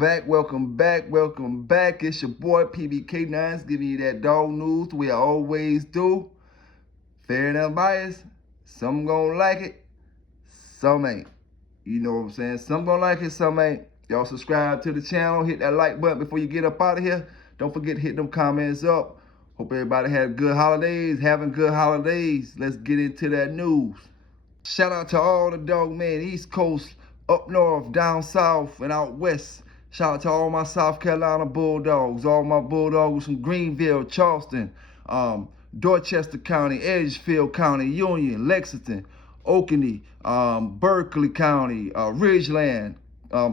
welcome back. It's your boy PBK9s giving you that dog news the way I always do. Fair and unbiased. Some gonna like it, some ain't. You know what I'm saying? Some gonna like it, some ain't. Y'all subscribe to the channel, hit that like button before you get up out of here. Don't forget to hit them comments up. Hope everybody had good holidays, having good holidays. Let's get into that news. Shout out to all the dog men, East Coast, up north, down south, and out west. Shout out to all my South Carolina Bulldogs, all my Bulldogs from Greenville, Charleston, Dorchester County, Edgefield County, Union, Lexington, Oconee, Berkeley County, Ridgeland,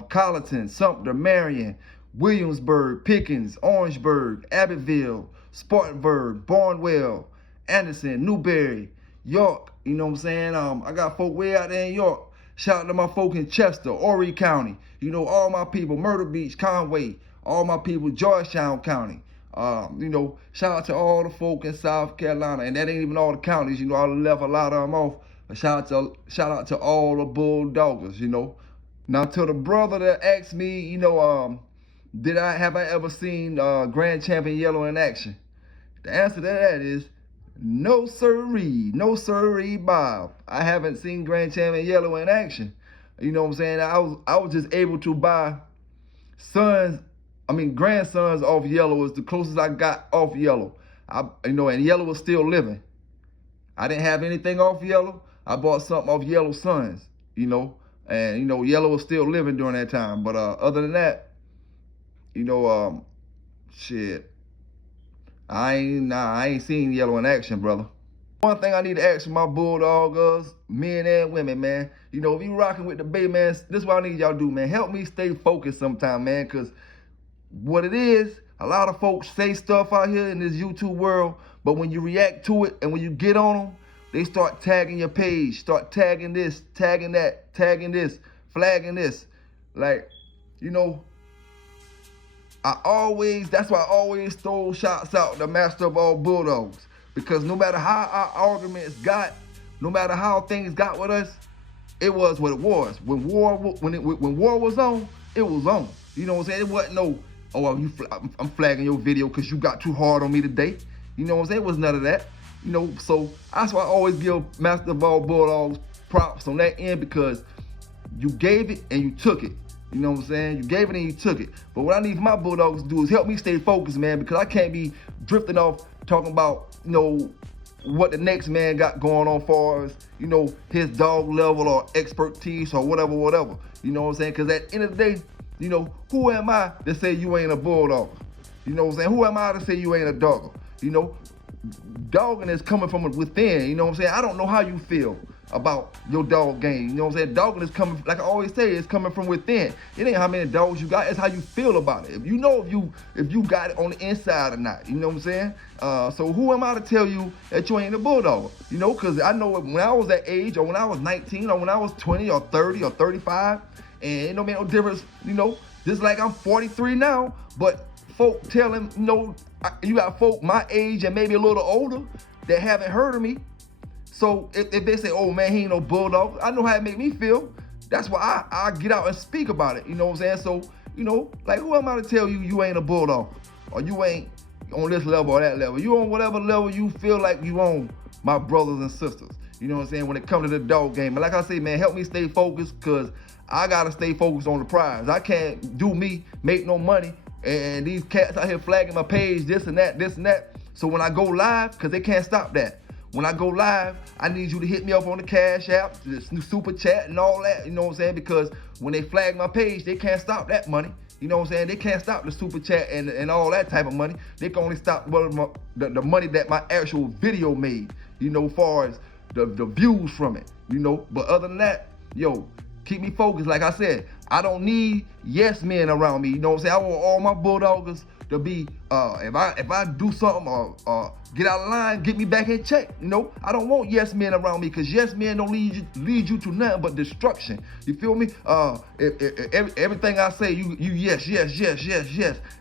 Colleton, Sumter, Marion, Williamsburg, Pickens, Orangeburg, Abbeville, Spartanburg, Barnwell, Anderson, Newberry, York. You know what I'm saying? I got folk way out there in York. Shout out to my folk in Chester, Horry County. You know, all my people, Myrtle Beach, Conway, all my people, Georgetown County. You know, shout out to all the folk in South Carolina. And that ain't even all the counties, you know, I left a lot of them off. But shout out to all the Bulldoggers, you know. Now to the brother that asked me, you know, have I ever seen Grand Champion Yellow in action? The answer to that is no sirree, Bob. I haven't seen Grand Champion Yellow in action. You know what I'm saying? I was just able to buy grandsons off Yellow is the closest I got off Yellow. And Yellow was still living. I didn't have anything off Yellow. I bought something off Yellow Sons, you know, and Yellow was still living during that time. But other than that, shit. I ain't seen Yellow in action, brother. One thing I need to ask my Bulldoggers, men and women, man. You know, if you rocking with the Bay, man, this is what I need y'all to do, man. Help me stay focused sometime, man, because what it is, a lot of folks say stuff out here in this YouTube world, but when you react to it and when you get on them, they start tagging your page, start tagging this, tagging that, tagging this, flagging this. Like, you know, that's why I always throw shots out the master of all Bulldogs. Because no matter how our arguments got, no matter how things got with us, it was what it was. When war was on, it was on. You know what I'm saying? It wasn't no, I'm flagging your video because you got too hard on me today. You know what I'm saying? It was none of that. You know, so that's why I always give master of all Bulldogs props on that end, because you gave it and you took it. You know what I'm saying? You gave it and you took it. But what I need my Bulldogs to do is help me stay focused, man, because I can't be drifting off talking about, what the next man got going on far as, his dog level or expertise or whatever. You know what I'm saying? Because at the end of the day, who am I to say you ain't a Bulldog? You know what I'm saying? Who am I to say you ain't a dogger? Dogging is coming from within. You know what I'm saying? I don't know how you feel about your dog game. You know what I'm saying? Dogging is coming, like I always say, it's coming from within. It ain't how many dogs you got, it's how you feel about it. If you know if you got it on the inside or not. You know what I'm saying? So who am I to tell you that you ain't a Bulldog? Because I know when I was that age, or when I was 19, or when I was 20 or 30 or 35, and it don't make no difference, just like I'm 43 now, but folk telling, you got folk my age and maybe a little older that haven't heard of me. So if they say, oh man, he ain't no Bulldog, I know how it make me feel. That's why I get out and speak about it. You know what I'm saying? So, like, who am I to tell you ain't a Bulldog? Or you ain't on this level or that level? You on whatever level you feel like you on, my brothers and sisters. You know what I'm saying? When it comes to the dog game. And like I say, man, help me stay focused, because I got to stay focused on the prize. I can't do me, make no money, and these cats out here flagging my page, this and that. So when I go live, because they can't stop that. When I go live, I need you to hit me up on the Cash App, the Super Chat and all that, you know what I'm saying? Because when they flag my page, they can't stop that money. You know what I'm saying? They can't stop the Super Chat and all that type of money. They can only stop the money that my actual video made, far as the views from it, But other than that, keep me focused. Like I said, I don't need yes men around me. You know what I'm saying? I want all my Bulldoggers to be, if I do something or get out of line, get me back in check. I don't want yes men around me, because yes men don't lead you to nothing but destruction. You feel me? Everything I say, you yes,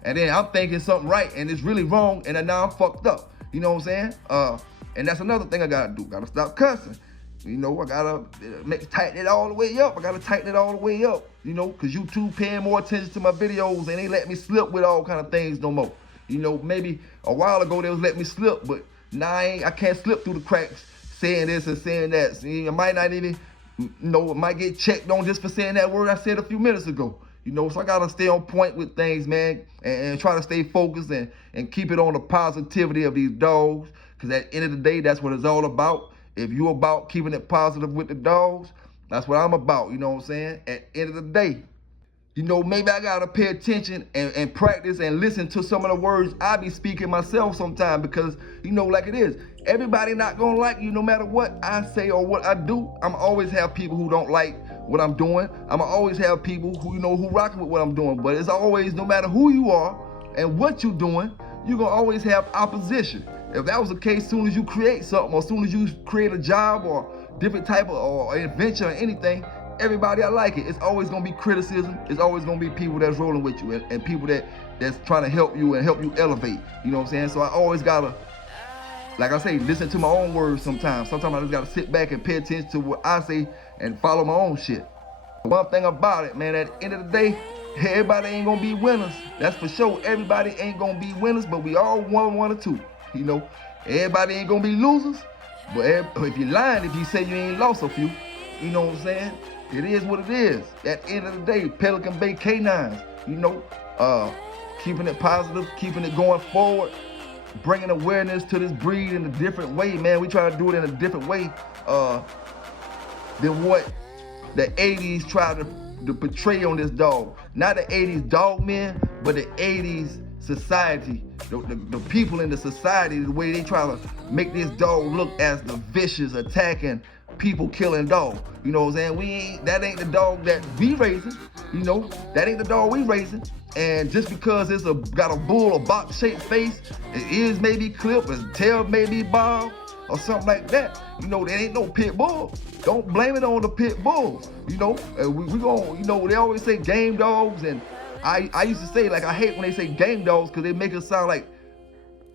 and then I'm thinking something right and it's really wrong, and then now I'm fucked up. You know what I'm saying? And that's another thing I gotta do. Gotta stop cussing. You know, I gotta tighten it all the way up. I gotta tighten it all the way up. You know, cause YouTube paying more attention to my videos and they let me slip with all kind of things no more. You know, maybe a while ago they was letting me slip, but now I can't slip through the cracks saying this and saying that. See, I might not even, you know, it might get checked on just for saying that word I said a few minutes ago. You know, so I gotta stay on point with things, man, and try to stay focused and keep it on the positivity of these dogs. Cause at the end of the day, that's what it's all about. If you about keeping it positive with the dogs, that's what I'm about, you know what I'm saying? At the end of the day, you know, maybe I gotta pay attention and practice and listen to some of the words I be speaking myself sometimes because, you know, like it is. Everybody not gonna like you no matter what I say or what I do. I'ma always have people who don't like what I'm doing. I'ma always have people who, you know, who rocking with what I'm doing. But it's always, no matter who you are and what you're doing, you're gonna always have opposition. If that was the case, as soon as you create something or as soon as you create a job or different type of or invention or anything, everybody I like it. It's always gonna be criticism. It's always gonna be people that's rolling with you and people that's trying to help you and help you elevate. You know what I'm saying? So I always gotta, like I say, listen to my own words sometimes. Sometimes I just gotta sit back and pay attention to what I say and follow my own shit. One thing about it, man, at the end of the day, everybody ain't gonna be winners. That's for sure. Everybody ain't gonna be winners, but we all one or two. You know, everybody ain't gonna be losers, but if you're lying, if you say you ain't lost a few, you know what I'm saying? It is what it is. At the end of the day, Pelican Bay Canines, you know, keeping it positive, keeping it going forward, bringing awareness to this breed in a different way, man. We try to do it in a different way than what the 80s tried to portray on this dog. Not the 80s dog men, but the 80s society, the people in the society, the way they try to make this dog look as the vicious, attacking, people killing dog. You know what I'm saying? That ain't the dog that we raising. You know, that ain't the dog we raising. And just because it's got a bull, a box-shaped face, it is maybe clipped, his tail maybe bob, or something like that. You know, there ain't no pit bull. Don't blame it on the pit bulls. You know, we gon', you know, they always say game dogs, and I used to say, like, I hate when they say game dogs because they make it sound like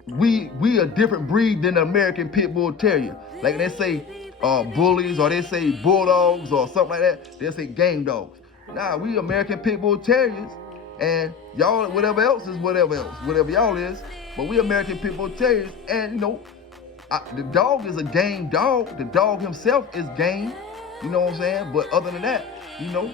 we a different breed than the American Pit Bull Terrier. Like they say bullies or they say bulldogs or something like that, they'll say game dogs. Nah, we American Pit Bull Terriers, and y'all, whatever else is whatever y'all is, but we American Pit Bull Terriers, and you know, the dog is a game dog. The dog himself is game, you know what I'm saying? But other than that, you know,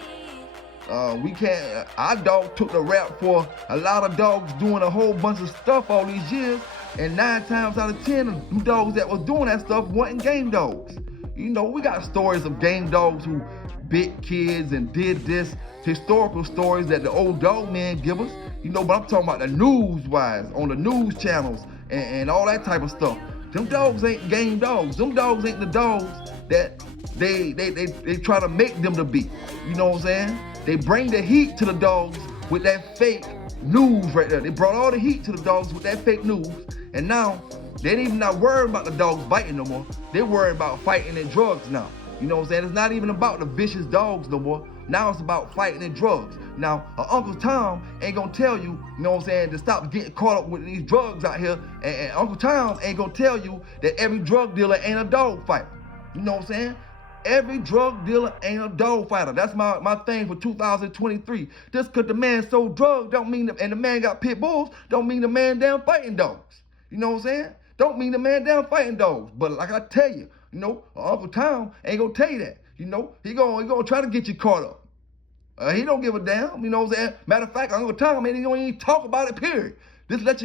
we can't, our dog took the rap for a lot of dogs doing a whole bunch of stuff all these years, and 9 times out of 10, the dogs that was doing that stuff wasn't game dogs. You know, we got stories of game dogs who bit kids and did this, historical stories that the old dog men give us, you know, but I'm talking about the news-wise, on the news channels and all that type of stuff. Them dogs ain't game dogs. Them dogs ain't the dogs that they try to make them to be. You know what I'm saying? They bring the heat to the dogs with that fake news right there. They brought all the heat to the dogs with that fake news, and now they ain't even not worried about the dogs biting no more. They're worried about fighting and drugs now. You know what I'm saying? It's not even about the vicious dogs no more. Now it's about fighting and drugs. Now, Uncle Tom ain't gonna tell you, you know what I'm saying, to stop getting caught up with these drugs out here. And Uncle Tom ain't gonna tell you that every drug dealer ain't a dog fighter. You know what I'm saying? Every drug dealer ain't a dog fighter. That's my thing for 2023. Just because the man sold drugs don't mean, and the man got pit bulls, don't mean the man down fighting dogs. You know what I'm saying? Don't mean the man down fighting dogs. But like I tell you, you know, Uncle Tom ain't gonna tell you that. You know, he gonna try to get you caught up. He don't give a damn, you know what I'm saying? Matter of fact, Uncle Tom, man, he don't even talk about it, period. Just let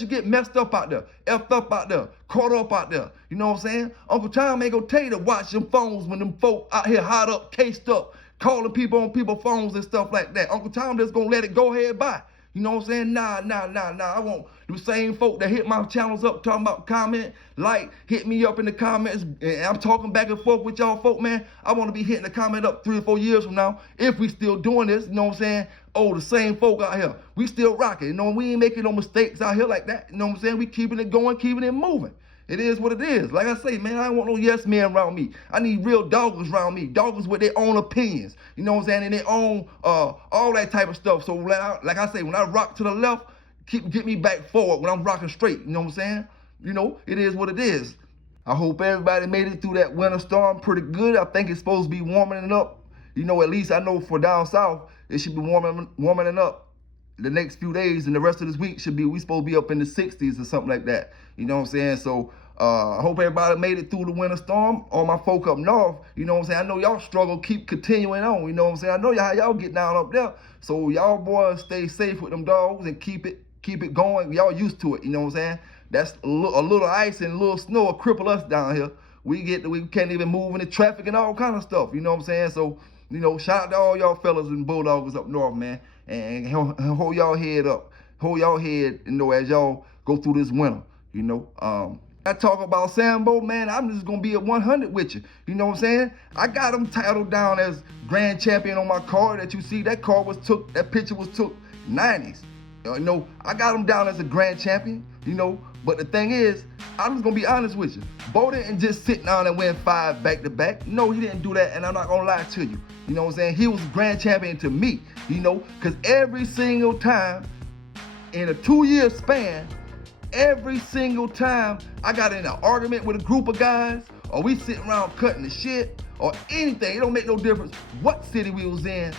you get messed up out there, effed up out there, caught up out there. You know what I'm saying? Uncle Tom ain't gonna tell you to watch them phones when them folk out here hot up, cased up, calling people on people's phones and stuff like that. Uncle Tom just gonna let it go ahead by. You know what I'm saying? Nah. I want the same folk that hit my channels up talking about comment, like, hit me up in the comments, and I'm talking back and forth with y'all folk, man. I want to be hitting the comment up 3 or 4 years from now, if we still doing this, you know what I'm saying? Oh, the same folk out here. We still rocking, you know, we ain't making no mistakes out here like that, you know what I'm saying? We keeping it going, keeping it moving. It is what it is. Like I say, man, I don't want no yes men around me. I need real doggers around me. Doggers with their own opinions. You know what I'm saying? And their own, all that type of stuff. So like I say, when I rock to the left, get me back forward when I'm rocking straight. You know what I'm saying? You know, it is what it is. I hope everybody made it through that winter storm pretty good. I think it's supposed to be warming up. At least I know for down south, it should be warming up the next few days, and the rest of this week we supposed to be up in the 60s or something like that. You know what I'm saying? So I hope everybody made it through the winter storm. All my folk up north, you know what I'm saying? I know y'all struggle, keep continuing on. You know what I'm saying? I know how y'all get down up there. So y'all boys stay safe with them dogs and keep it going. Y'all used to it. You know what I'm saying? That's a little ice and a little snow will cripple us down here. We can't even move in the traffic and all kind of stuff. You know what I'm saying? So, shout out to all y'all fellas and bulldoggers up north, man. And hold y'all head up. Hold y'all head, as y'all go through this winter, I talk about Sambo, man, I'm just going to be at 100 with you. You know what I'm saying? I got him titled down as grand champion on my card that you see. That picture was took 90s. I got him down as a grand champion, But the thing is, I'm just going to be honest with you. Bo didn't just sit down and win 5 back-to-back. No, he didn't do that, and I'm not going to lie to you. You know what I'm saying? He was grand champion to me, because every single time in a 2-year span, every single time I got in an argument with a group of guys, or we sitting around cutting the shit, or anything, it don't make no difference what city we was in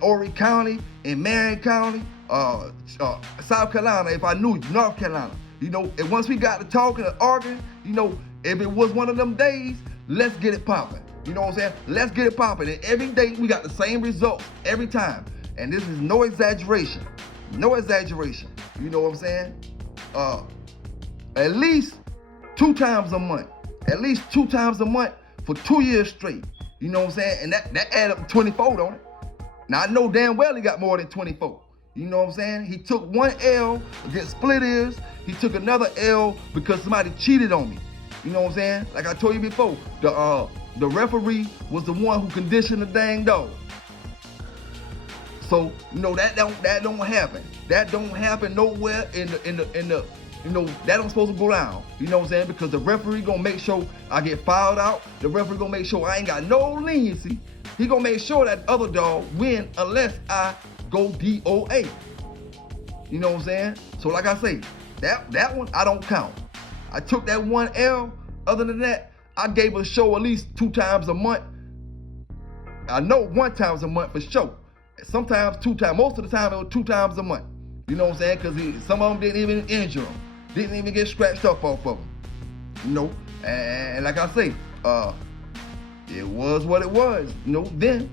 Horry County, in Marion County, South Carolina, if I knew North Carolina. And once we got to talking and arguing, if it was one of them days, let's get it popping. You know what I'm saying? Let's get it popping. And every day we got the same results every time. And this is no exaggeration. No exaggeration. You know what I'm saying? At least 2 times a month. At least 2 times a month for 2 years straight. You know what I'm saying? And that add up to 24, don't it? Now I know damn well he got more than 24. You know what I'm saying? He took 1 L against Split Ears. He took another L because somebody cheated on me. You know what I'm saying? Like I told you before, the referee was the one who conditioned the dang dog. So that don't happen. That don't happen nowhere in the that don't supposed to go down. You know what I'm saying? Because the referee gonna make sure I get fouled out. The referee gonna make sure I ain't got no leniency. He gonna make sure that other dog win unless I go DOA. You know what I'm saying? So like I say, that one I don't count. I took that 1 L. Other than that, I gave a show at least 2 times a month. I know 1 time a month for sure. Sometimes 2 times. Most of the time it was 2 times a month. You know what I'm saying? Because some of them didn't even injure them. Didn't even get scratched up off of them. And like I say, it was what it was. Then,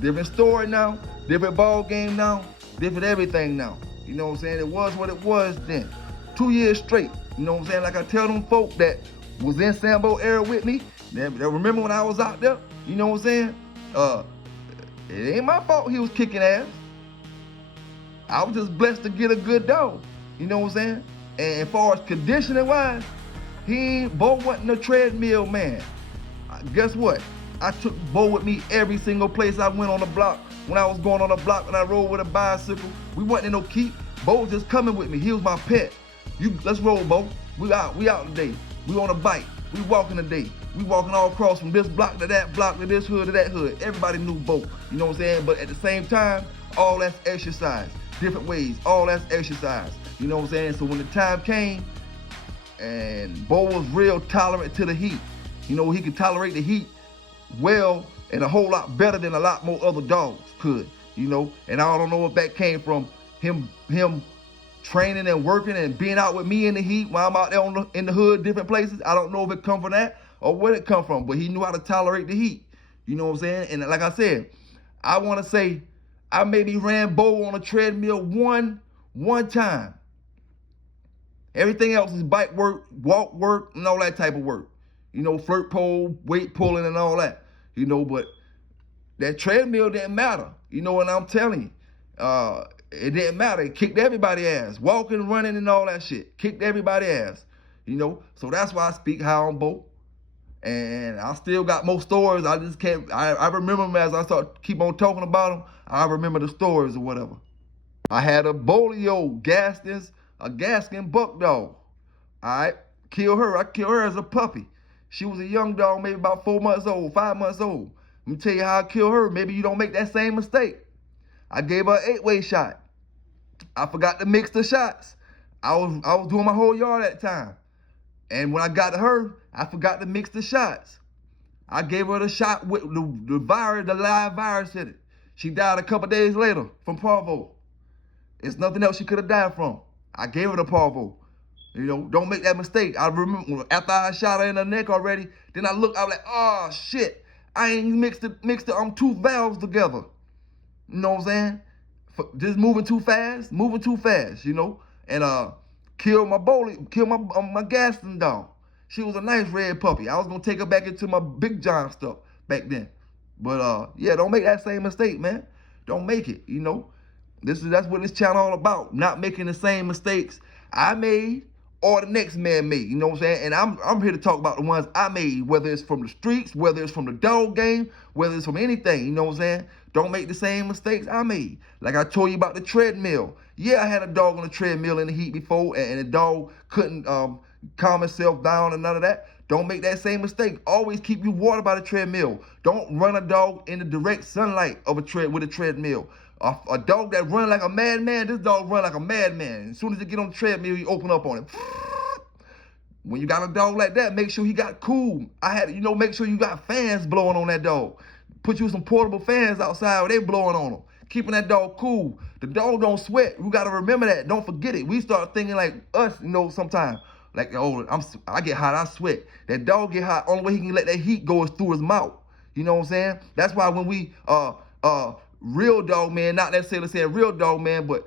different story now, different ball game now, different everything now. You know what I'm saying? It was what it was then. 2 years straight. You know what I'm saying? Like I tell them folk that was in Sambo era with me, they remember when I was out there, you know what I'm saying? It ain't my fault he was kicking ass. I was just blessed to get a good dog. You know what I'm saying? And as far as conditioning wise, Bo wasn't a treadmill man. Guess what? I took Bo with me every single place I went on the block. When I was going on the block, when I rode with a bicycle, we wasn't in no keep. Bo was just coming with me. He was my pet. Let's roll, Bo. We out today. We on a bike. We walking today. We walking all across from this block to that block to this hood to that hood. Everybody knew Bo. You know what I'm saying? But at the same time, all that's exercise. Different ways. All that's exercise. You know what I'm saying? So when the time came, and Bo was real tolerant to the heat. He could tolerate the heat well and a whole lot better than a lot more other dogs could. And I don't know if that came from him training and working and being out with me in the heat while I'm out there in the hood, different places. I don't know if it come from that or where it come from, but he knew how to tolerate the heat. You know what I'm saying? And like I said, I want to say I maybe ran Bo on a treadmill one time. Everything else is bike work, walk work, and all that type of work. Flirt pole, weight pulling, and all that. But that treadmill didn't matter. And I'm telling you, it didn't matter. It kicked everybody's ass. Walking, running, and all that shit. Kicked everybody's ass. So that's why I speak high on Bo. And I still got more stories. I just can't, I remember them as I keep on talking about them. I remember the stories or whatever. I had a Bolio a Gaskin buck dog. I killed her as a puppy. She was a young dog, maybe about 4 months old, 5 months old. Let me tell you how I killed her. Maybe you don't make that same mistake. I gave her an 8-way shot. I forgot to mix the shots. I was doing my whole yard at the time. And when I got to her, I forgot to mix the shots. I gave her the shot with the virus, the live virus in it. She died a couple days later from parvo. It's nothing else she could have died from. I gave her the parvo. You know, don't make that mistake. I remember after I shot her in the neck already, then I looked, I was like, oh shit, I ain't mixed the two valves together. You know what I'm saying? Just moving too fast, you know, and killed my Gaston dog. She was a nice red puppy. I was gonna take her back into my Big John stuff back then. But yeah, don't make that same mistake, man. Don't make it, you know. That's what this channel all about. Not making the same mistakes I made or the next man made. You know what I'm saying? And I'm here to talk about the ones I made, whether it's from the streets, whether it's from the dog game, whether it's from anything. You know what I'm saying? Don't make the same mistakes I made. Like I told you about the treadmill. Yeah, I had a dog on the treadmill in the heat before, and the dog couldn't calm itself down and none of that. Don't make that same mistake. Always keep your water by the treadmill. Don't run a dog in the direct sunlight of with a treadmill. A dog that run like a madman, this dog run like a madman. As soon as you get on the treadmill, you open up on it. When you got a dog like that, make sure he got cool. Make sure you got fans blowing on that dog. Put you some portable fans outside where they blowing on them. Keeping that dog cool. The dog don't sweat. You got to remember that. Don't forget it. We start thinking like us, sometimes. Like, oh, I get hot, I sweat. That dog get hot, only way he can let that heat go is through his mouth. You know what I'm saying? That's why when we real dog man, not necessarily saying real dog man, but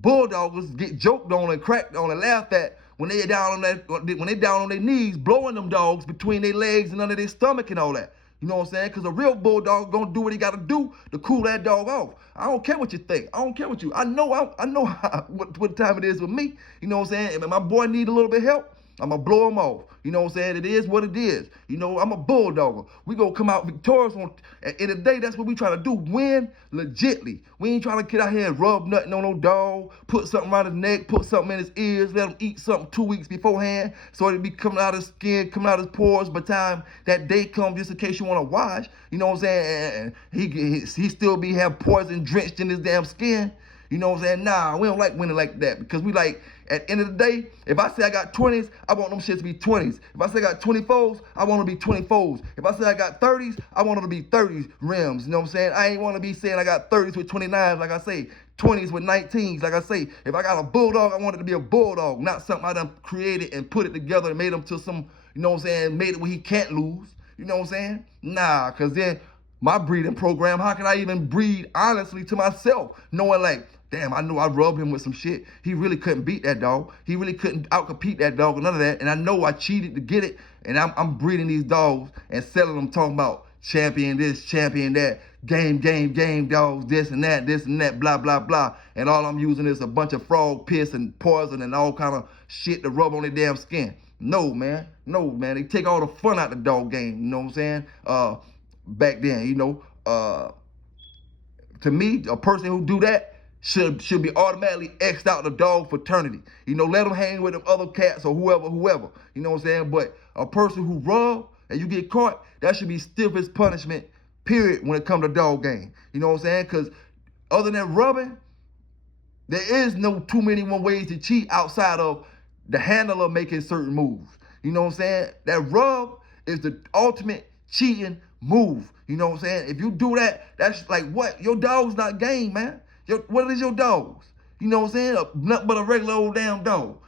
bulldoggers get joked on and cracked on and laughed at when they down on their knees, blowing them dogs between their legs and under their stomach and all that. You know what I'm saying? Because a real bulldog gonna do what he gotta do to cool that dog off. I don't care what you think. I don't care what you. I know what time it is with me. You know what I'm saying? If my boy need a little bit of help, I'm gonna blow him off. You know what I'm saying? It is what it is. I'm a bulldogger. We gonna come out victorious in the day. That's what we try to do. Win legitly. We ain't trying to get out here and rub nothing on no dog, put something around his neck, put something in his ears, let him eat something 2 weeks beforehand so it be coming out of his skin, coming out of his pores by the time that day comes, just in case you want to wash. You know what I'm saying? And he still have poison drenched in his damn skin. You know what I'm saying? Nah, we don't like winning like that because we like, at the end of the day, if I say I got 20s, I want them shits to be 20s. If I say I got 24s, I want them to be 24s. If I say I got 30s, I want them to be 30s rims. You know what I'm saying? I ain't want to be saying I got 30s with 29s, like I say, 20s with 19s, like I say. If I got a bulldog, I want it to be a bulldog, not something I done created and put it together and made him to some, you know what I'm saying, made it where he can't lose. You know what I'm saying? Nah, because then my breeding program, how can I even breed honestly to myself, knowing like, damn, I knew I rubbed him with some shit. He really couldn't beat that dog. He really couldn't outcompete that dog or none of that. And I know I cheated to get it. And I'm breeding these dogs and selling them, talking about champion this, champion that, game dogs, this and that, blah, blah, blah. And all I'm using is a bunch of frog piss and poison and all kind of shit to rub on their damn skin. No, man. They take all the fun out the dog game. You know what I'm saying? Back then, to me, a person who do that should be automatically X'd out the dog fraternity. Let them hang with them other cats or whoever. You know what I'm saying? But a person who rub and you get caught, that should be stiffest punishment, period, when it comes to dog game. You know what I'm saying? Because other than rubbing, there is no too many ways to cheat outside of the handler making certain moves. You know what I'm saying? That rub is the ultimate cheating move. You know what I'm saying? If you do that, that's like what? Your dog's not game, man. What is your dogs? You know what I'm saying? Nothing but a regular old damn dog.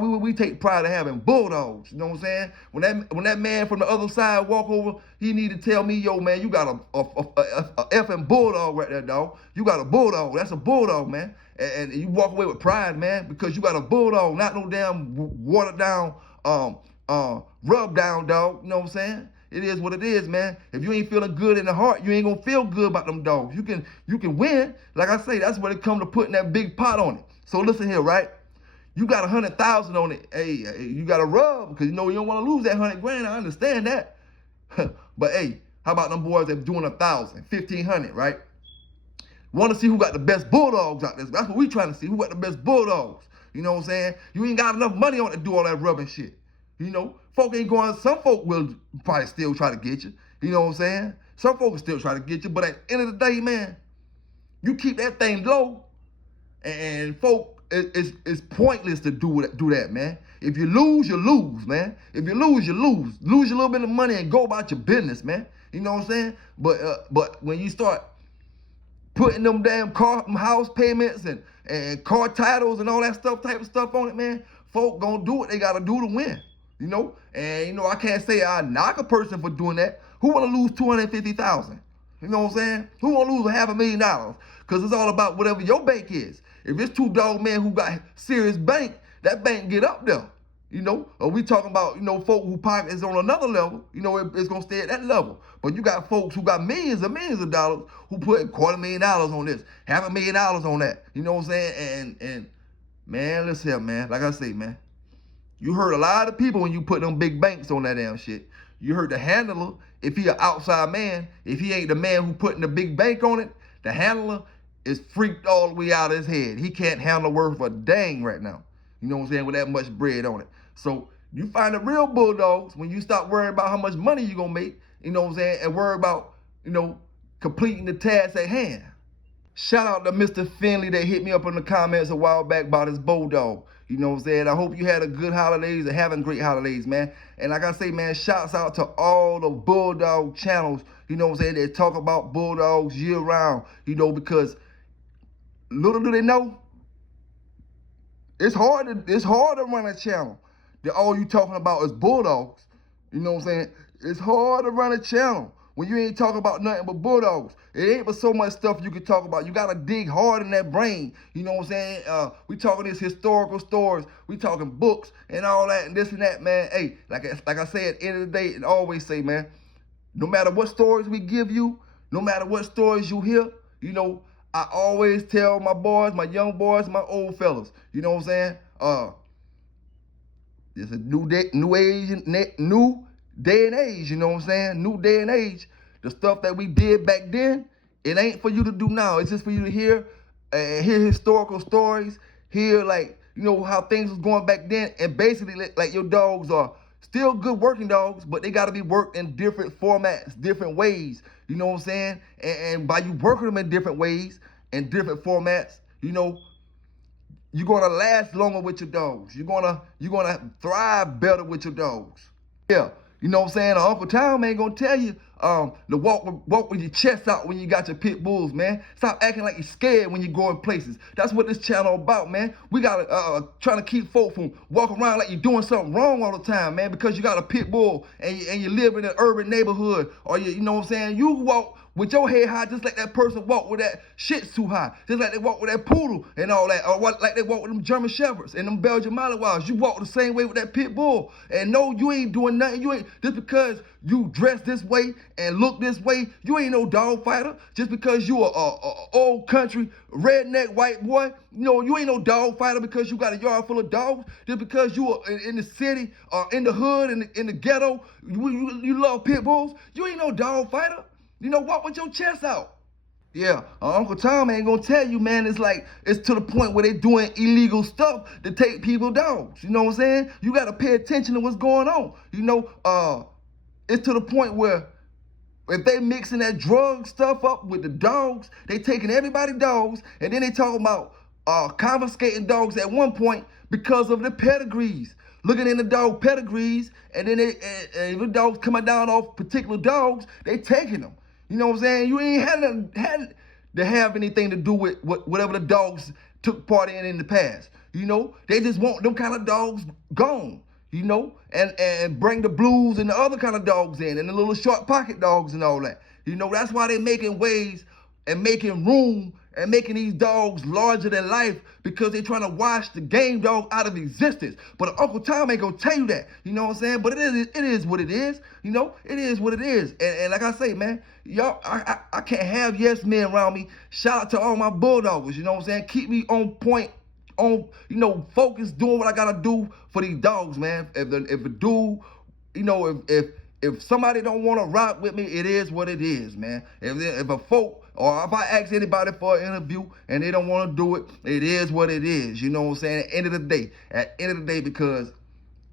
We take pride in having bulldogs. You know what I'm saying? When that man from the other side walk over, he need to tell me, yo, man, you got a effing bulldog right there, dog. You got a bulldog. That's a bulldog, man. And you walk away with pride, man, because you got a bulldog, not no damn watered down, rub down dog. You know what I'm saying? It is what it is, man. If you ain't feeling good in the heart, you ain't gonna feel good about them dogs. You can win. Like I say, that's what it come to putting that big pot on it. So listen here, right? You got 100,000 on it. Hey, you got to rub because you don't want to lose that 100 grand. I understand that. But hey, how about them boys that doing 1,000, 1,500, right? Want to see who got the best bulldogs out there. That's what we trying to see. Who got the best bulldogs? You know what I'm saying? You ain't got enough money on it to do all that rubbing shit. Folk ain't going, some folk will probably still try to get you. You know what I'm saying? Some folk will still try to get you, but at the end of the day, man, you keep that thing low, and folk it's pointless to do that, man. If you lose, you lose, man. If you lose, you lose. Lose your little bit of money and go about your business, man. You know what I'm saying? But when you start putting them damn house payments and car titles and all that type of stuff on it, man, folk gonna do what they gotta do to win. You know? And you know, I can't say I knock a person for doing that. Who wanna lose $250,000? You know what I'm saying? Who wanna lose $500,000? Cause it's all about whatever your bank is. If it's two dog men who got serious bank, that bank get up there. You know, or we talking about, you know, folk who pocket is on another level, you know, it's gonna stay at that level. But you got folks who got millions of dollars who put $250,000 on this, $500,000 on that. You know what I'm saying? And man, listen here, man. Like I say, man, you hurt a lot of people when you put them big banks on that damn shit. You hurt the handler if he an outside man. If he ain't the man who putting the big bank on it, the handler is freaked all the way out of his head. He can't handle worth a dang right now. You know what I'm saying? With that much bread on it. So you find the real bulldogs when you stop worrying about how much money you're going to make, you know what I'm saying, and worry about, you know, completing the task at hand. Shout out to Mr. Finley that hit me up in the comments a while back about his bulldog. You know what I'm saying? I hope you had a good holidays and having great holidays, man. And like I say, man, shouts out to all the bulldog channels, you know what I'm saying, that talk about bulldogs year round, you know, because little do they know, it's hard to run a channel that all you talking about is bulldogs. You know what I'm saying? It's hard to run a channel when you ain't talking about nothing but bulldogs. It ain't but so much stuff you can talk about. You gotta dig hard in that brain. You know what I'm saying? We talking these historical stories. We talking books and all that and this and that, man. Hey, like I say at the end of the day, and always say, man, no matter what stories we give you, no matter what stories you hear, you know, I always tell my boys, my young boys, my old fellas, you know what I'm saying? It's a new day and age, you know what I'm saying? New day and age. The stuff that we did back then, it ain't for you to do now. It's just for you to hear historical stories, hear like, you know, how things was going back then, and basically like your dogs are still good working dogs, but they gotta be worked in different formats, different ways. You know what I'm saying? And by you working them in different ways and different formats, you know, you're gonna last longer with your dogs. You're gonna thrive better with your dogs. Yeah, you know what I'm saying? Uncle Tom ain't gonna tell you to walk with your chest out when you got your pit bulls, man. Stop acting like you're scared when you're going places. That's what this channel about, man. We gotta trying to keep folk from walking around like you're doing something wrong all the time, man, because you got a pit bull and you live in an urban neighborhood, or you know what I'm saying? You walk with your head high just like that person walk with that Shih Tzu high, just like they walk with that poodle and all that, or like they walk with them German Shepherds and them Belgian Malinois. You walk the same way with that pit bull, and no, you ain't doing nothing. You ain't just because you dress this way and look this way. You ain't no dog fighter. Just because you a old country redneck white boy, you know, you ain't no dog fighter because you got a yard full of dogs. Just because you are in the city or in the hood in the ghetto, you love pit bulls. You ain't no dog fighter. You know, walk with your chest out. Yeah, Uncle Tom ain't gonna tell you, man. It's like, it's to the point where they doing illegal stuff to take people dogs. You know what I'm saying? You gotta pay attention to what's going on. You know, it's to the point where if they mixing that drug stuff up with the dogs, they taking everybody dogs, and then they talking about confiscating dogs at one point because of the pedigrees. Looking in the dog pedigrees, and then if the dogs coming down off particular dogs, they taking them. You know what I'm saying? You ain't had to have anything to do with whatever the dogs took part in the past. You know, they just want them kind of dogs gone. You know, and bring the blues and the other kind of dogs in, and the little short pocket dogs and all that. You know, that's why they making ways and making room and making these dogs larger than life, because they trying to wash the game dog out of existence. But Uncle Tom ain't gonna tell you that. You know what I'm saying? But it is what it is. You know, it is what it is. And like I say, man, y'all, I can't have yes men around me. Shout out to all my bulldogs. You know what I'm saying? Keep me on point, on, you know, focus, doing what I gotta do for these dogs, man. If a dude, you know, if somebody don't want to rock with me, it is what it is, man. If a folk, or if I ask anybody for an interview and they don't want to do it, it is what it is. You know what I'm saying? At the end of the day, because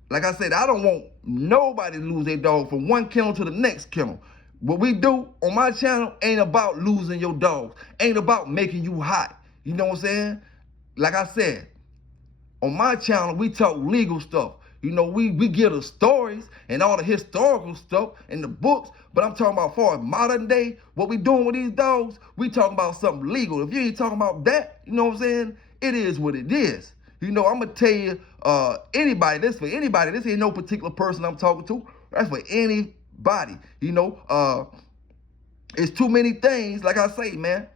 like I said, I don't want nobody to lose their dog from one kennel to the next kennel. What we do on my channel ain't about losing your dogs, ain't about making you hot. You know what I'm saying? Like I said, On my channel, we talk legal stuff. You know, we give the stories and all the historical stuff and the books, but I'm talking about for modern day, what we doing with these dogs, we talking about something legal. If you ain't talking about that, you know what I'm saying? It is what it is. You know, I'm gonna tell you, anybody, this for anybody, this ain't no particular person I'm talking to, that's for anybody. You know, it's too many things, like I say, man.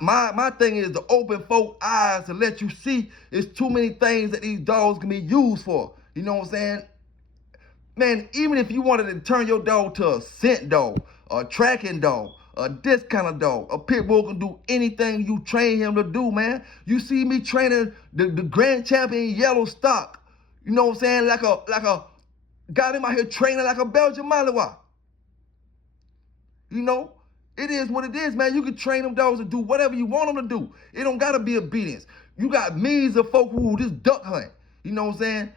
My thing is to open folk eyes and let you see it's too many things that these dogs can be used for. You know what I'm saying? Man, even if you wanted to turn your dog to a scent dog, a tracking dog, this kind of dog, a pit bull can do anything you train him to do, man. You see me training the grand champion yellow stock. You know what I'm saying? Like a got him out here training like a Belgian Malinois. You know? It is what it is, man. You can train them dogs to do whatever you want them to do. It don't gotta be obedience. You got millions of folk who just duck hunt. You know what I'm saying?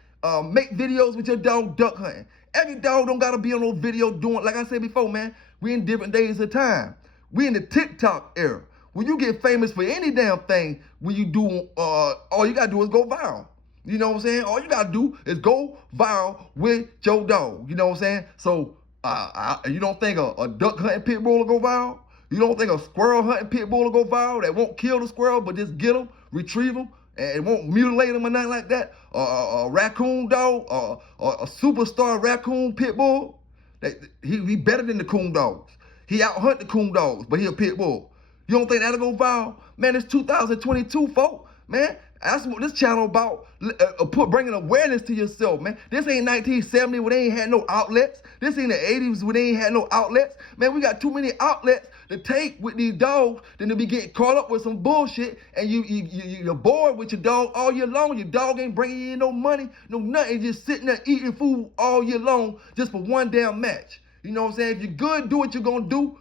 Make videos with your dog duck hunting. Every dog don't gotta be on no video doing, like I said before, man, we in different days of time. We in the TikTok era. When you get famous for any damn thing, when you do, all you gotta do is go viral. You know what I'm saying? All you gotta do is go viral with your dog. You know what I'm saying? So, you don't think a duck hunting pit bull will go viral? You don't think a squirrel hunting pit bull will go viral that won't kill the squirrel but just get them, retrieve them, and won't mutilate them or nothing like that? A raccoon dog, a superstar raccoon pit bull, he better than the coon dogs. He out hunt the coon dogs, but he a pit bull. You don't think that'll go viral? Man, it's 2022, folk. Man, that's what this channel about, bringing awareness to yourself, man. This ain't 1970 when they ain't had no outlets. This ain't the 80s when they ain't had no outlets. Man, we got too many outlets to take with these dogs than to be getting caught up with some bullshit and you're bored with your dog all year long. Your dog ain't bringing you in no money, no nothing, just sitting there eating food all year long just for one damn match. You know what I'm saying? If you're good, do what you're gonna do.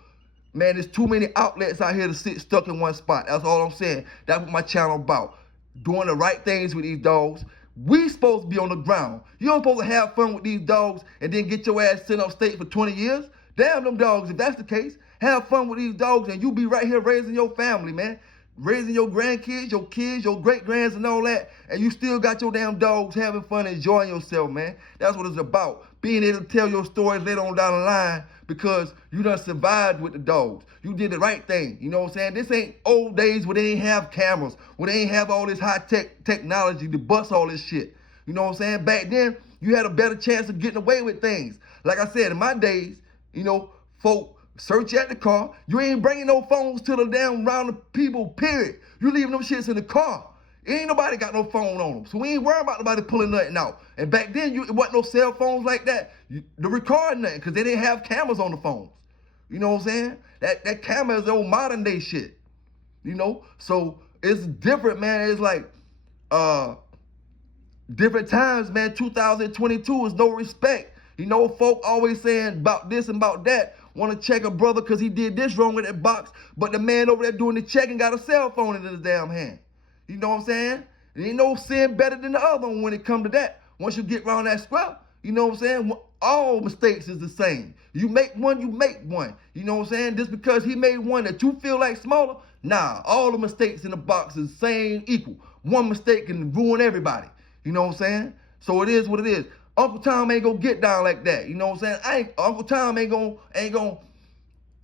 Man, there's too many outlets out here to sit stuck in one spot. That's all I'm saying. That's what my channel about. Doing the right things with these dogs. We supposed to be on the ground. You don't supposed to have fun with these dogs and then get your ass sent upstate for 20 years. Damn them dogs, if that's the case. Have fun with these dogs and you be right here raising your family, man. Raising your grandkids, your kids, your great-grands and all that. And you still got your damn dogs having fun, enjoying yourself, man. That's what it's about. Being able to tell your stories later on down the line because you done survived with the dogs. You did the right thing. You know what I'm saying? This ain't old days where they ain't have cameras, where they ain't have all this high-tech technology to bust all this shit. You know what I'm saying? Back then, you had a better chance of getting away with things. Like I said, in my days, you know, folk search at the car. You ain't bringing no phones to the damn round of people, period. You leaving them shits in the car. Ain't nobody got no phone on them. So we ain't worried about nobody pulling nothing out. And back then, it wasn't no cell phones like that to record nothing because they didn't have cameras on the phones. You know what I'm saying? That camera is old modern day shit. You know? So it's different, man. It's like different times, man. 2022 is no respect. You know, folk always saying about this and about that. Want to check a brother because he did this wrong with that box, but the man over there doing the checking got a cell phone in his damn hand. You know what I'm saying? There ain't no sin better than the other one when it come to that. Once you get around that square, you know what I'm saying? All mistakes is the same. You make one, you make one. You know what I'm saying? Just because he made one that you feel like smaller, nah, all the mistakes in the box is same, equal. One mistake can ruin everybody. You know what I'm saying? So it is what it is. Uncle Tom ain't gonna get down like that. You know what I'm saying? Uncle Tom ain't gonna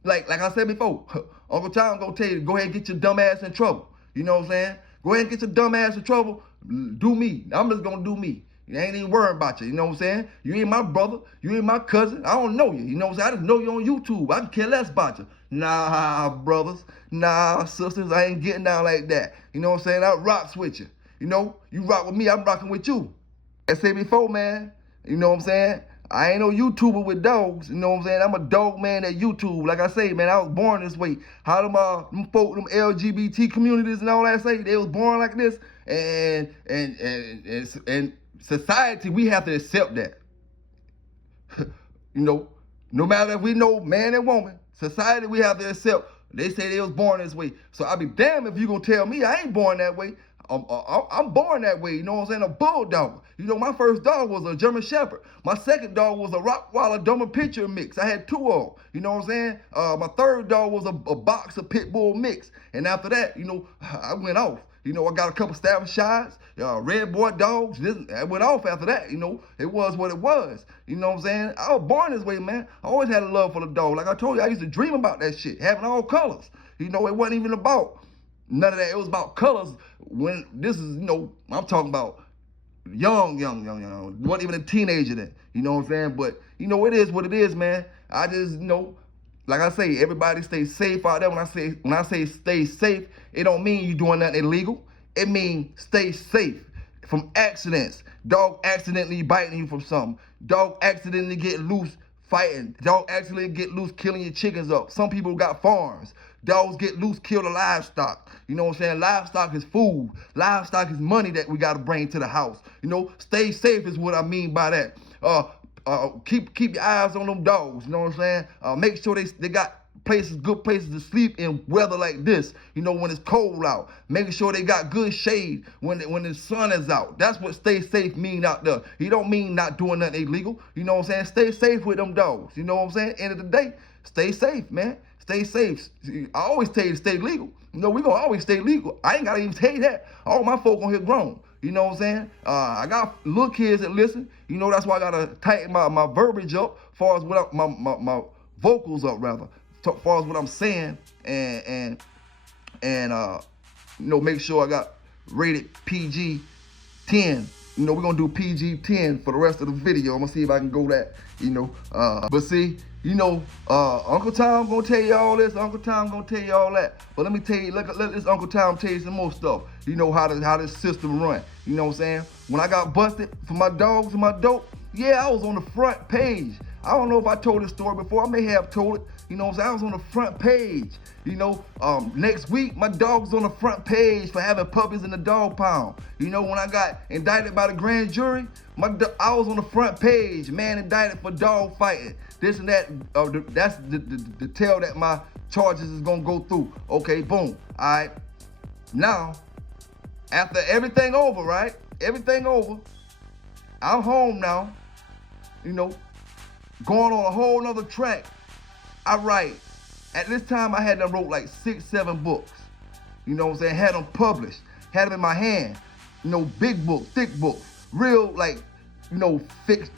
like I said before, Uncle Tom gonna tell you to go ahead and get your dumb ass in trouble. You know what I'm saying? Go ahead and get your dumb ass in trouble. Do me. I'm just gonna do me. I ain't even worrying about you. You know what I'm saying? You ain't my brother. You ain't my cousin. I don't know you. You know what I'm saying? I just know you on YouTube. I can care less about you. Nah, brothers. Nah, sisters. I ain't getting down like that. You know what I'm saying? I rocks with you. You know? You rock with me. I'm rocking with you. I said before, man. You know what I'm saying? I ain't no YouTuber with dogs. You know what I'm saying? I'm a dog man at YouTube. Like I say, man, I was born this way. How them folk, them LGBT communities and all that say, they was born like this. And society, we have to accept that. You know, no matter if we know man and woman, society, we have to accept. They say they was born this way. So I'll be damned if you gonna tell me I ain't born that way. I'm born that way, you know what I'm saying? A bulldog. You know, my first dog was a German Shepherd. My second dog was a Rottweiler Doberman Pinscher mix. I had two of them, you know what I'm saying? My third dog was a boxer pit bull mix. And after that, you know, I went off. You know, I got a couple Staffordshire's, red boy dogs. It went off after that. You know, it was what it was. You know what I'm saying? I was born this way, man. I always had a love for the dog. Like I told you, I used to dream about that shit, having all colors. You know, it wasn't even about none of that. It was about colors. When this is, you know, I'm talking about young. Wasn't even a teenager then. You know what I'm saying? But, you know, it is what it is, man. I just, you know, like I say, everybody stay safe out there. When I say stay safe, it don't mean you doing nothing illegal. It means stay safe from accidents. Dog accidentally biting you from something. Dog accidentally get loose fighting. Dog accidentally get loose killing your chickens up. Some people got farms. Dogs get loose, kill the livestock. You know what I'm saying? Livestock is food. Livestock is money that we got to bring to the house. You know, stay safe is what I mean by that. Keep your eyes on them dogs. You know what I'm saying? Make sure they got good places to sleep in weather like this. You know, when it's cold out. Making sure they got good shade when the sun is out. That's what stay safe mean out there. You don't mean not doing nothing illegal. You know what I'm saying? Stay safe with them dogs. You know what I'm saying? End of the day, stay safe, man. Stay safe. I always tell you to stay legal. You know, we gonna always stay legal. I ain't gotta even tell you that. All my folk on here grown. You know what I'm saying? I got little kids that listen. You know, that's why I gotta tighten my verbiage up, as far as what my vocals up rather, as far as what I'm saying, and you know, make sure I got rated PG-10. You know, we're gonna do PG-10 for the rest of the video. I'm gonna see if I can go that, you know. But see, you know, Uncle Tom gonna tell you all this, Uncle Tom gonna tell you all that. But let me tell you, let this Uncle Tom tell you some more stuff. You know how this system run. You know what I'm saying? When I got busted for my dogs and my dope, yeah, I was on the front page. I don't know if I told this story before. I may have told it. You know what I'm saying? I was on the front page. You know, next week, my dog's on the front page for having puppies in the dog pound. You know, when I got indicted by the grand jury, I was on the front page, man, indicted for dog fighting. This and that, that's the tell that my charges is gonna go through. Okay, boom, all right. Now, after everything over, right? Everything over, I'm home now, you know, going on a whole nother track. I write. At this time, I had them wrote like 6, 7 books. You know what I'm saying? Had them published. Had them in my hand. You know, big books, thick books. Real, like, you know,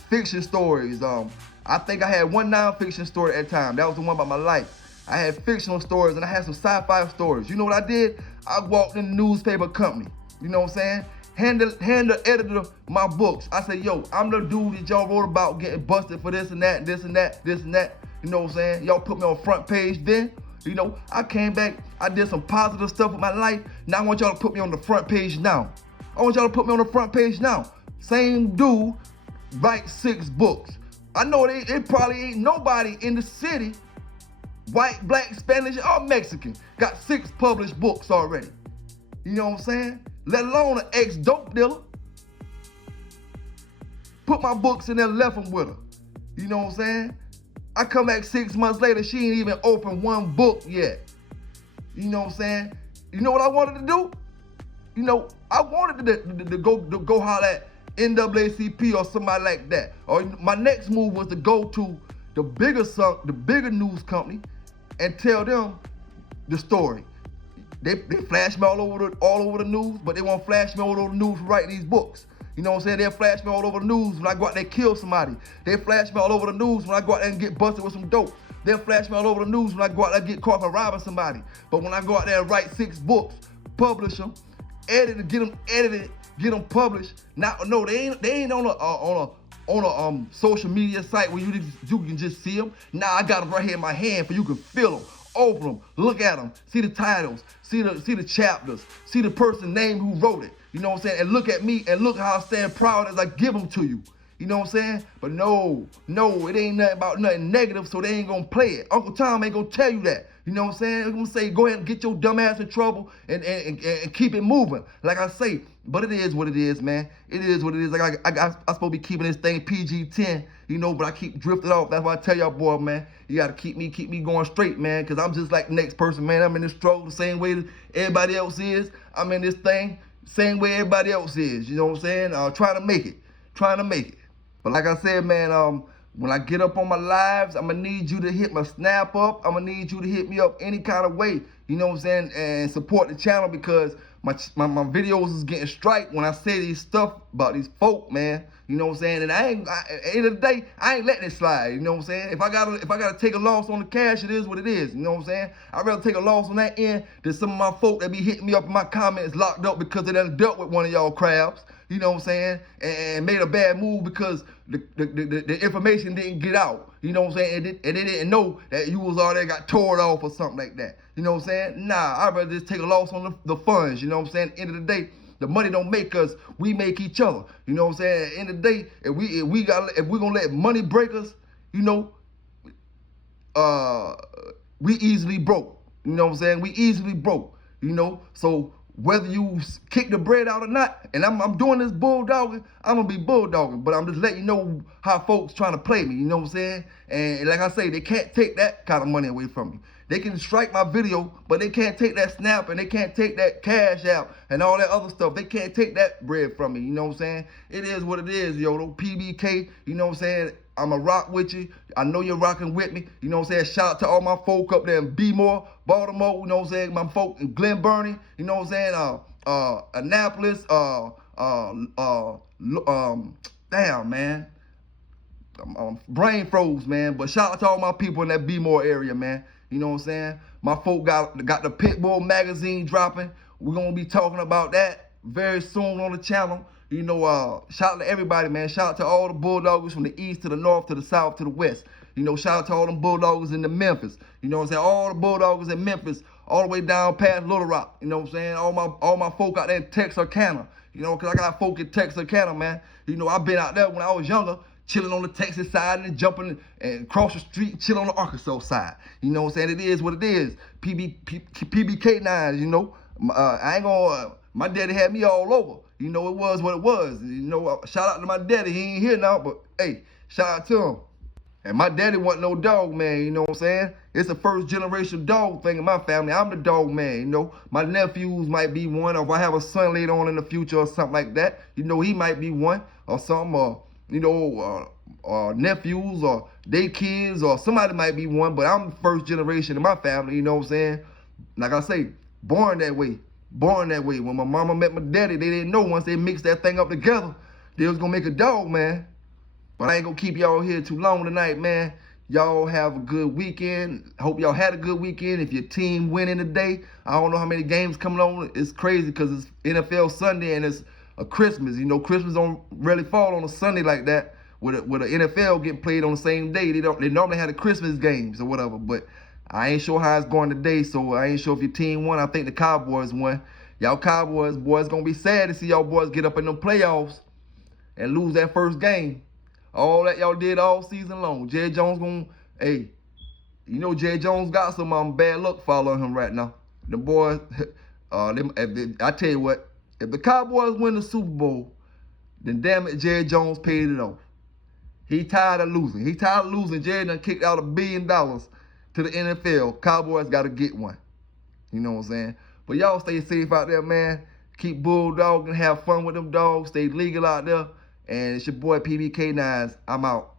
fiction stories. I think I had one nonfiction story at that time. That was the one about my life. I had fictional stories and I had some sci-fi stories. You know what I did? I walked in the newspaper company. You know what I'm saying? Hand the editor my books. I said, yo, I'm the dude that y'all wrote about getting busted for this and that, this and that, this and that. You know what I'm saying? Y'all put me on front page then. You know, I came back, I did some positive stuff with my life. Now I want y'all to put me on the front page now. I want y'all to put me on the front page now. Same dude, write 6 books. I know it probably ain't nobody in the city, white, black, Spanish, or Mexican, got 6 published books already. You know what I'm saying? Let alone an ex-dope dealer. Put my books in there and left them with her. You know what I'm saying? I come back 6 months later, she ain't even opened one book yet. You know what I'm saying? You know what I wanted to do? You know, I wanted to go holler at NAACP or somebody like that. Or my next move was to go to the bigger news company and tell them the story. They flash me all over the news, but they won't flash me all over the news for writing these books. You know what I'm saying? They'll flash me all over the news when I go out there and kill somebody. They flash me all over the news when I go out there and get busted with some dope. They'll flash me all over the news when I go out there and get caught for robbing somebody. But when I go out there and write 6 books, publish them, get them edited, get them published. Now, no, they ain't on a social media site where you can just see them. Now I got them right here in my hand for you can feel them, open them, look at them, see the titles, see the chapters, see the person name who wrote it. You know what I'm saying? And look at me and look how I stand proud as I give them to you. You know what I'm saying? But no, it ain't nothing about nothing negative, so they ain't gonna play it. Uncle Tom ain't gonna tell you that. You know what I'm saying? I'm gonna say, go ahead and get your dumb ass in trouble and keep it moving. Like I say, but it is what it is, man. It is what it is. Like I'm supposed to be keeping this thing PG-10, you know, but I keep drifting off. That's why I tell y'all, boy, man, you gotta keep me going straight, man, because I'm just like the next person, man. I'm in this struggle the same way that everybody else is. I'm in this thing same way everybody else is. You know what I'm saying? Trying to make it. But like I said, man, when I get up on my lives, I'm gonna need you to hit my snap up. I'm gonna need you to hit me up any kind of way, you know what I'm saying, and support the channel because my videos is getting strike when I say these stuff about these folk, man. You know what I'm saying? And at the end of the day, I ain't letting it slide. You know what I'm saying? If I gotta take a loss on the cash, it is what it is. You know what I'm saying? I'd rather take a loss on that end than some of my folk that be hitting me up in my comments locked up because they done dealt with one of y'all crabs. You know what I'm saying? And made a bad move because the information didn't get out. You know what I'm saying? And they didn't know that you was already got tore off or something like that. You know what I'm saying? Nah, I'd rather just take a loss on the funds. You know what I'm saying? At the end of the day, the money don't make us, we make each other. You know what I'm saying? At the end of the day, if we're gonna let money break us, you know, we easily broke. You know what I'm saying? We easily broke. You know, so whether you kick the bread out or not, and I'm doing this bulldogging, I'm gonna be bulldogging, but I'm just letting you know how folks trying to play me. You know what I'm saying? And like I say, they can't take that kind of money away from me. They can strike my video, but they can't take that snap and they can't take that cash out and all that other stuff. They can't take that bread from me. You know what I'm saying? It is what it is, yo. PBK, you know what I'm saying? I'ma rock with you. I know you're rocking with me. You know what I'm saying? Shout out to all my folk up there in Bmore, Baltimore, you know what I'm saying? My folk in Glen Burnie, you know what I'm saying? Annapolis, damn, man. Brain froze, man. But shout out to all my people in that Bmore area, man. You know what I'm saying? My folk got the Pitbull magazine dropping. We're gonna be talking about that very soon on the channel. You know, shout out to everybody, man. Shout out to all the Bulldoggers from the east to the north to the south to the west. You know, shout out to all them Bulldoggers in the Memphis. You know what I'm saying? All the Bulldoggers in Memphis, all the way down past Little Rock. You know what I'm saying? All my folk out there in Texarkana. You know, because I got folk in Texarkana, man. You know, I've been out there when I was younger, chilling on the Texas side and jumping and cross the street, chilling on the Arkansas side. You know what I'm saying? It is what it is. PBK 9s, you know. I ain't gonna, my daddy had me all over. You know, it was what it was. You know, shout out to my daddy. He ain't here now, but hey, shout out to him. And my daddy wasn't no dog man, you know what I'm saying? It's a first generation dog thing in my family. I'm the dog man, you know. My nephews might be one, or if I have a son later on in the future or something like that, you know, he might be one, or something, or, you know, nephews, or they kids, or somebody might be one, but I'm the first generation in my family, you know what I'm saying? Like I say, born that way. Born that way. When my mama met my daddy, they didn't know once they mixed that thing up together, they was gonna make a dog, man. But I ain't gonna keep y'all here too long tonight, man. Y'all have a good weekend. Hope y'all had a good weekend. If your team winning today, I don't know how many games coming on. It's crazy because it's NFL Sunday and it's a Christmas. You know, Christmas don't really fall on a Sunday like that. With an NFL getting played on the same day, they normally have the Christmas games or whatever. But I ain't sure how it's going today, so I ain't sure if your team won. I think the Cowboys won. Y'all Cowboys, boys, gonna be sad to see y'all boys get up in them playoffs and lose that first game. All that y'all did all season long. Jerry Jones gonna, hey, you know Jerry Jones got some bad luck following him right now. The boys, I tell you what, if the Cowboys win the Super Bowl, then damn it, Jerry Jones paid it off. He tired of losing. Jerry done kicked out $1 billion to the NFL. Cowboys got to get one. You know what I'm saying? But y'all stay safe out there, man. Keep bulldogging, have fun with them dogs. Stay legal out there. And it's your boy PBK 9s. I'm out.